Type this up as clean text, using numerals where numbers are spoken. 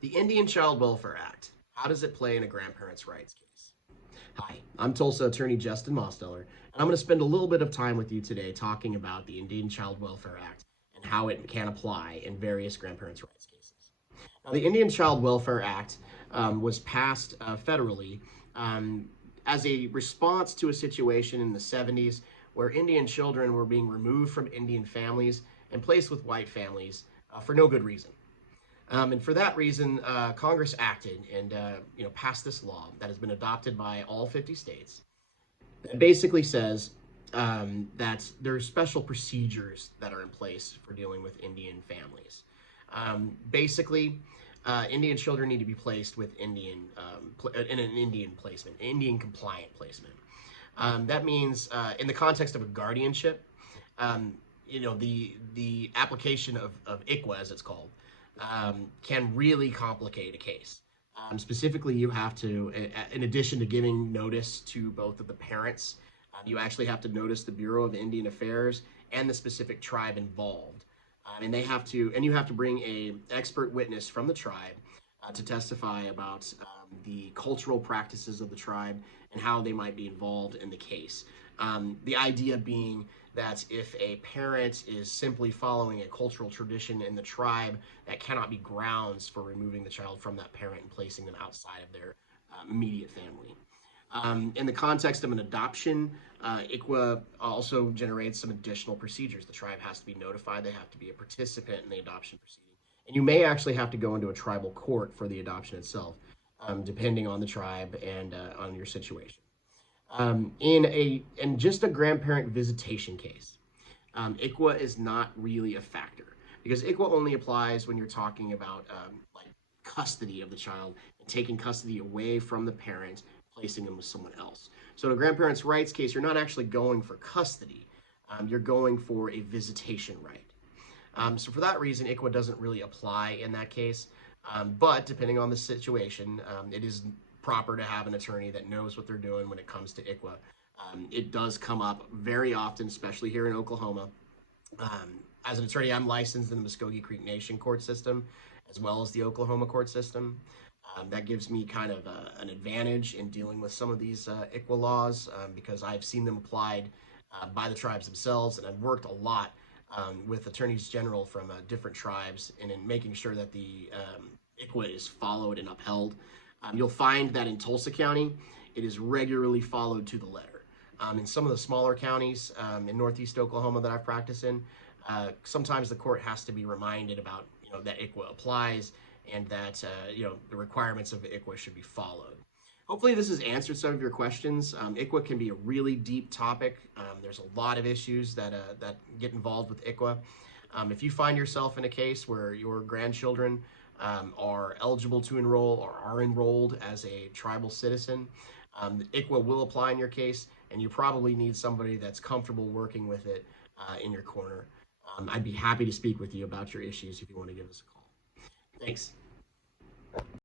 The Indian Child Welfare Act. How does it play in a grandparents' rights case? Hi, I'm Tulsa attorney Justin Mosteller, and I'm going to spend a little bit of time with you today talking about the Indian Child Welfare Act and how it can apply in various grandparents' rights cases. Now, the Indian Child Welfare Act was passed federally um, as a response to a situation in the 70s where Indian children were being removed from Indian families and placed with white families for no good reason. And for that reason, Congress acted and passed this law that has been adopted by all 50 states. That basically says that there are special procedures that are in place for dealing with Indian families. Basically, Indian children need to be placed with in an Indian placement, Indian compliant placement. That means in the context of a guardianship, um, the application of ICWA, as it's called, can really complicate a case. Specifically, you have to, in addition to giving notice to both of the parents, you actually have to notice the Bureau of Indian Affairs and the specific tribe involved. And you have to bring a expert witness from the tribe to testify about the cultural practices of the tribe and how they might be involved in the case. The idea being that if a parent is simply following a cultural tradition in the tribe, that cannot be grounds for removing the child from that parent and placing them outside of their immediate family. In the context of an adoption, ICWA also generates some additional procedures. The tribe has to be notified, they have to be a participant in the adoption proceeding. And you may actually have to go into a tribal court for the adoption itself, depending on the tribe and on your situation. In just a grandparent visitation case, ICWA is not really a factor because ICWA only applies when you're talking about like custody of the child and taking custody away from the parent, placing them with someone else. So in a grandparents' rights case, you're not actually going for custody; you're going for a visitation right. So for that reason, ICWA doesn't really apply in that case. But depending on the situation, it is proper to have an attorney that knows what they're doing when it comes to ICWA. It does come up very often, especially here in Oklahoma. As an attorney, I'm licensed in the Muskogee Creek Nation court system, as well as the Oklahoma court system. That gives me kind of an advantage in dealing with some of these ICWA laws because I've seen them applied by the tribes themselves, and I've worked a lot with attorneys general from different tribes and in making sure that the ICWA is followed and upheld. You'll find that in Tulsa County, it is regularly followed to the letter. In some of the smaller counties in northeast Oklahoma that I've practiced in, sometimes the court has to be reminded about that ICWA applies and that the requirements of ICWA should be followed. Hopefully this has answered some of your questions. ICWA can be a really deep topic. There's a lot of issues that get involved with ICWA. If you find yourself in a case where your grandchildren are eligible to enroll or are enrolled as a tribal citizen, ICWA will apply in your case, and you probably need somebody that's comfortable working with it in your corner. I'd be happy to speak with you about your issues if you want to give us a call. Thanks.